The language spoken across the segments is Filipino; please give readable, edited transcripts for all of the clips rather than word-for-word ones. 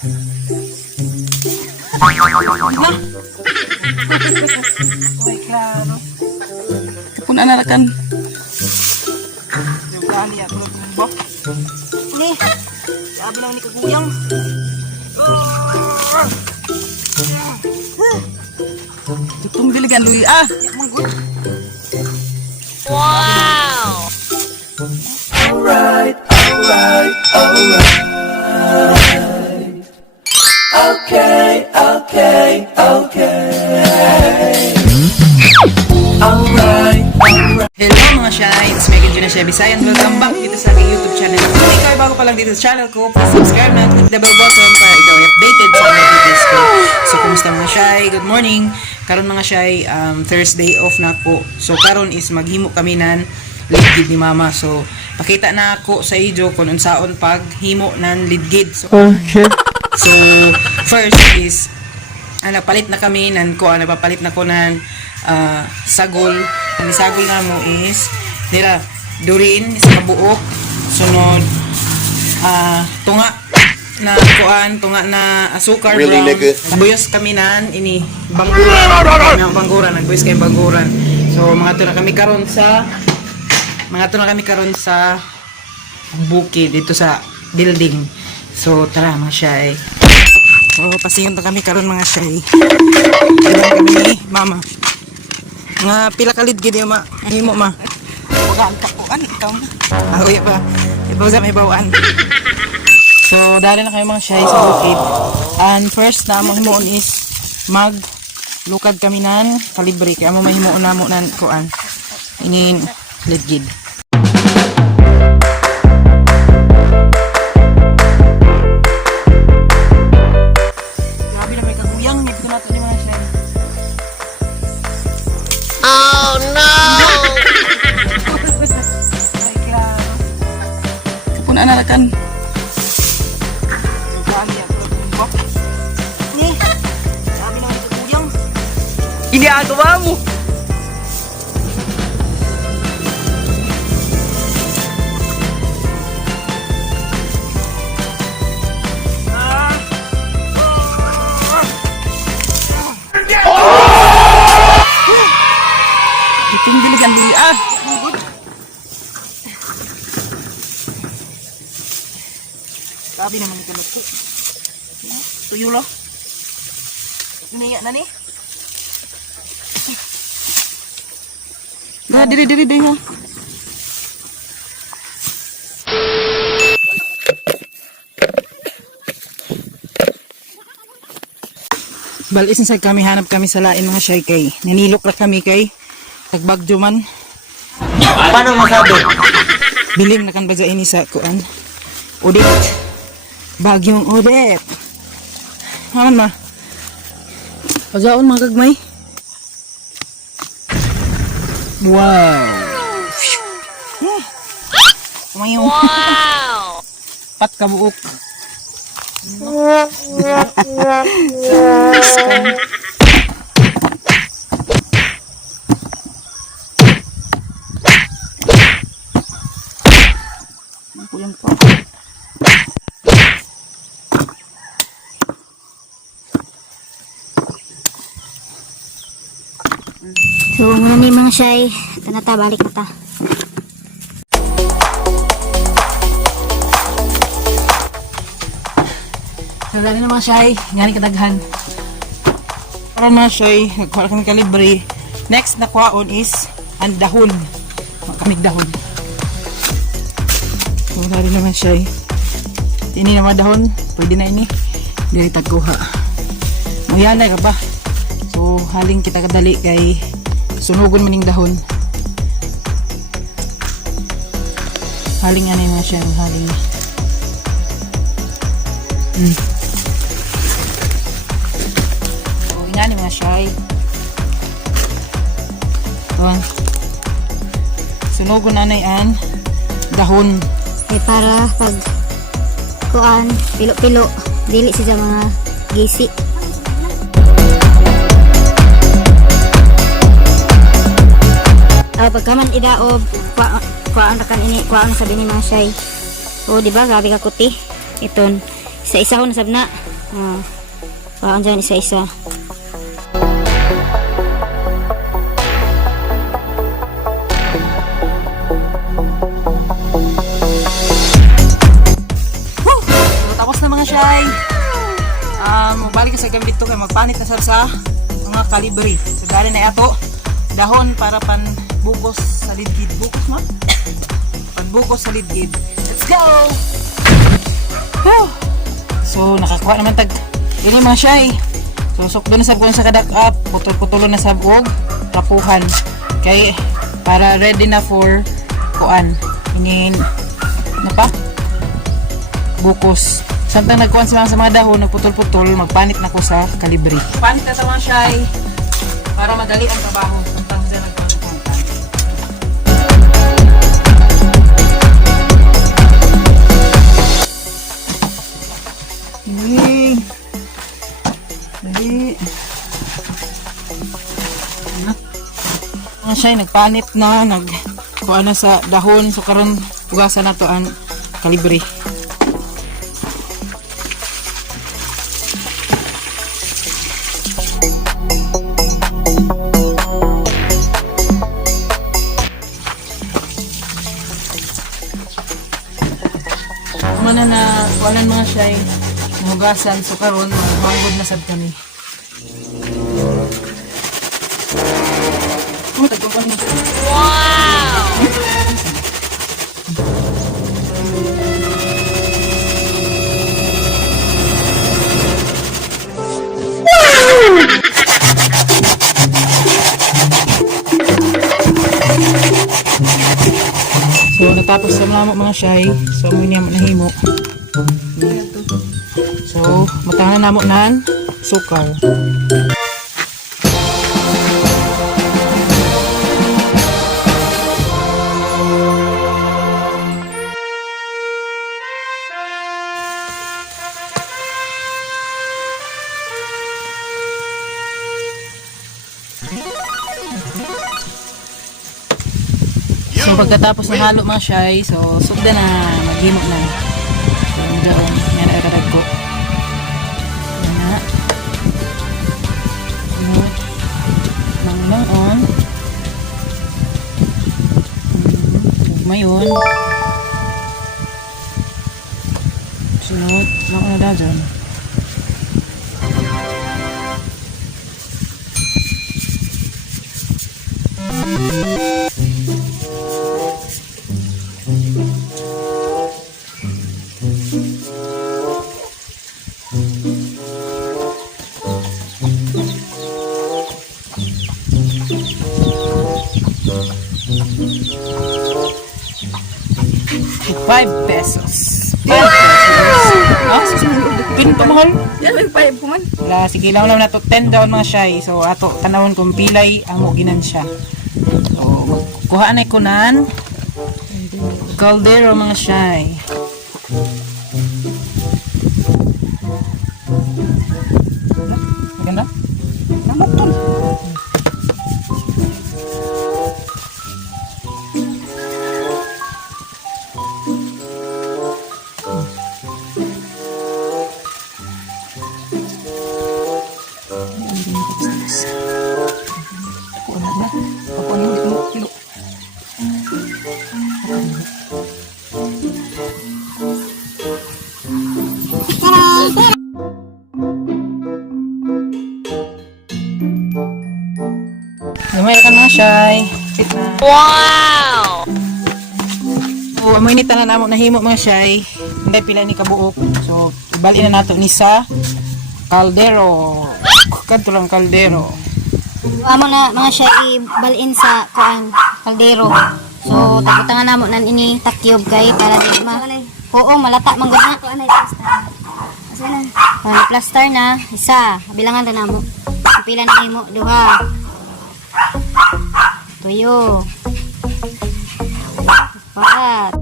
Na. Ay, klaro. Kapun anarakan. Yung gani ako ng bok. Ni. Sabi lang ni kaguyang. Tutong diligan dulu ah. Wow! Alright, alright, alright. Okay, okay, okay. Alright, alright. Hello mga Shai, it's Megan Juna Shai Bisayan. Welcome back dito sa aking YouTube channel. Kung ikaw ay bago pa lang dito sa channel ko, please subscribe na at click the bell button para ikaw ay updated sa mga videos ko. So, kumusta mga Shai? Good morning. Karon mga Shai, Thursday off na ako. So, karon is maghimo kami ng lidgid ni Mama. So, pakita na ako sa iyo kung unsaon paghimo ng lidgid. So, first is napalit na kami napapalit na ko ng sagol. Ang sagol na mo is nila durin sa kabuok, sunod tunga na tunga na asukar, Really, brown. nigga? Buyos kami nan ini bangguran nagbuyos kay bangguran. So mga to na kami karon sa bukid dito sa building. So tara mga Shai. So pasingon na kami karon mga Shai. Kailan kami ni Mama. Nga pila ka lidgid yo ma. Himo ma. Wagaan ka po ikaw. Uy pa. Ibaw sa may bawaan. So dali na kayo mga Shai sa bukid. And first na mahimoon is lukad kami nan kalibre kaya mo mahimoon na mo nan kuan. Inin lidgid. Oh no! Kapun anarakan. Ni. Sabi lang ni kaguyang. Ginagawa mo. Diligan dili ah. Sabi naman ito ko. Tuyo lo. Iniya na ni. Dah dili ha. Balis sa kami hanap kami sa lain mga Shai kay. Nanilok ra kami kay tagbagyo man. Paano masabi? Bilim na kan baga ini sa kuan. Udit. Bagyong udit. Haman ma. Pagaon mga gagmay. Wow. Umayong. Wow! Pat kabuok. Yan po. So, muna ni mga Shai. Tanata, balik na ta. Nadali na mga Shai. Ngani kadaghan. Para mga Shai, nagkuha kami kalibre. Next na kuhaon is ang dahon. Kamig dahon. So, nadali naman Shai. Ini naman dahon. Pwede na ini. Dari tagkuha. Mayana ka pa. So, haling kita kadali kay sunugon maning dahon. Haling ano yung mga Shai. Haling. So, inani mga Shai. Sunugon na yan dahon. Eh, para pag kuan, pilo-pilo, dili siya mga gisi. Pagkaman idaog, kuan ra kan ini, kuan sabi ni mga Shai. O, di ba? Grabe ka kuti. Iton, Isa-isa ho nasab na. Paan dyan isa-isa. So, tapos na mga shy. Mabalik sa gabi dito kay magpanit na sab sa mga kalibre. So dali na ato dahon para pan bukos sa lidgid. Bukos mo? Pan bukos sa lidgid. Let's go! Whew! So nakakuha naman tag yun yung mga shy. So sukdo na sab ko sa kadak up. Putol-putulo na sab og rapuhan. Kay para ready na for kuan. Ingin na pa? Bukos. Samtang nagkuhan sila sa mga dahon, nagputol-putol, magpanit na ko sa kalibre. Panit na sa mga shy para madali ang trabaho. Samtang sila nagkuhan sa pangkan. Dali. Dali. Mga shy, nagpanit na, nagkuhan na sa dahon. So karon pugasan na to ang kalibre. Ano na walan mga shy nahugasan so karon manggod na sad kami. Wow! So natapos sa mga shy so mo niya manahimo. So matangan namo nan sukal. So pagkatapos ng halo mga shy, so sugda na, maghimo na. So doon, yan na iradag ko. Yan na. Nang-nang-on. Mayon. Sunod, lang na da dyan. ₱5. Ah, pinto mahal. Yan, may 5 man. Wala, sige lang na to 10 daw mga shy. So ato tanawon kung pilay amo ginansya. So kuha na kunan caldero mga shy. Maganda? Namutol. Ako na ba? Ako na hindi kilo. Gamay ka na shy. Sit na. Wow! So, amoy ni tanan namo nahimo mga shy. Hindi pila ni kabuok. So, ibalik na nato ni sa kaldero. Kadto lang kaldero. Amo na mga siya ibalin sa kuan kaldero. So tagutangan namo nan ini takyob kay para di ma. Oo, malata man gud na. Ano plaster na isa. Bilangan na namo. Pila na imo duha. Tuyo. Paat.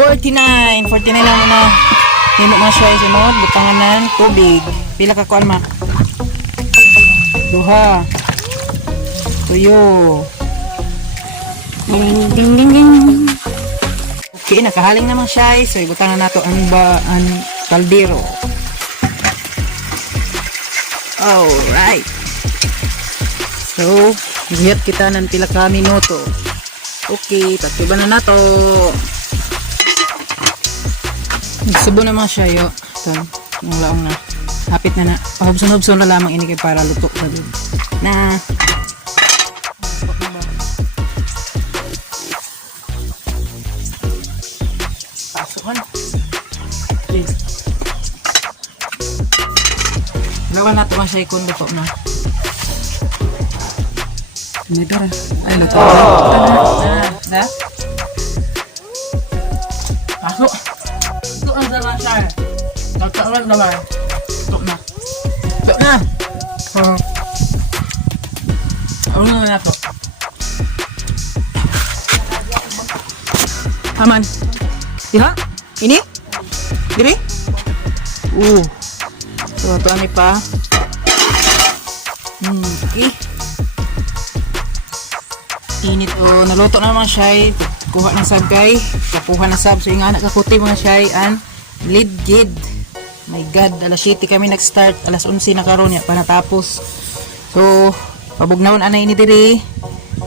$49 lang na. Himo mga siya sunod, butangan ng tubig. Pila ka kuan ma? Duha. Tuyo. Ding, ding, ding, ding. Okay, nakahaling naman siya. So, ibutangan nato ang kaldero. Alright. So, naghihat kita ng pila ka minuto. Okay, tatiban na nato. Nagsubo naman siya, yo. Ito, yung laong na. Hapit na na. Pahubson-hubson na lamang ini kay para luto na din. Na. Pasukan. Please. Lawan nato man siya ikon luto na. Hindi para. Ay, luto. Na? Pasok. Ito ang zaman siya. Nagkaroon naman. Ito na. Ito na. Ano na nato? Aman. Diha? Ini? Diri? So, ito ani pa. Okay. Init o. Naluto naman siya. Kuha ng sabgay. Kapuha ng sab. So, yung anak kakuti mga siya an lidgid. My God. Alas 7 kami nag-start. Alas 11 na karon ya. Para tapos. So, pabugnaon anay ini diri.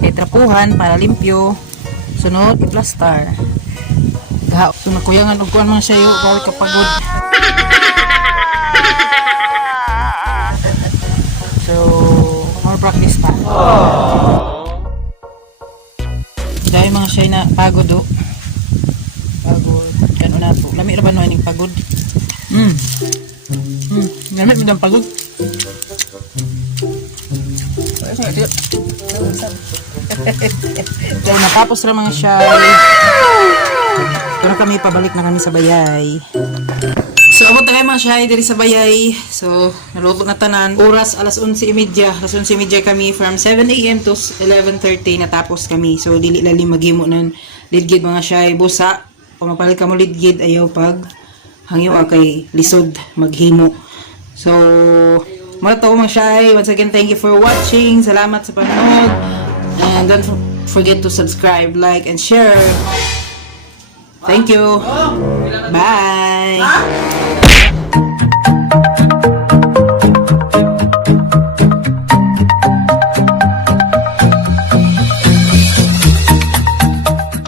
Kay trapuhan para limpyo. Sunod, i-plaster. So, nakuyangan og kuan mga siya yo. Bawal kapagod. So, more practice pa. Dahil mga siya na pagod o. Pagod. Kano na po. Lami ra ba no ining pagod? Gamit mo ng pagod. Dahil natapos ra mga siya. Pero kami pabalik na kami sa bayay. So, abot na kayo mga siya diri sa bayay. So, naluto na tanan. Oras, alas 11:30. Alas 11:30 kami from 7 a.m. to 11:30 natapos kami. So, dili lalim maghimo ng lidgid mga siya. Busa, kung mapalit ka mo lidgid, ayaw pag hangyo kay lisod maghimo. So, mga to mga siya. Once again, thank you for watching. Salamat sa panood. And don't forget to subscribe, like, and share. Thank you. Bye.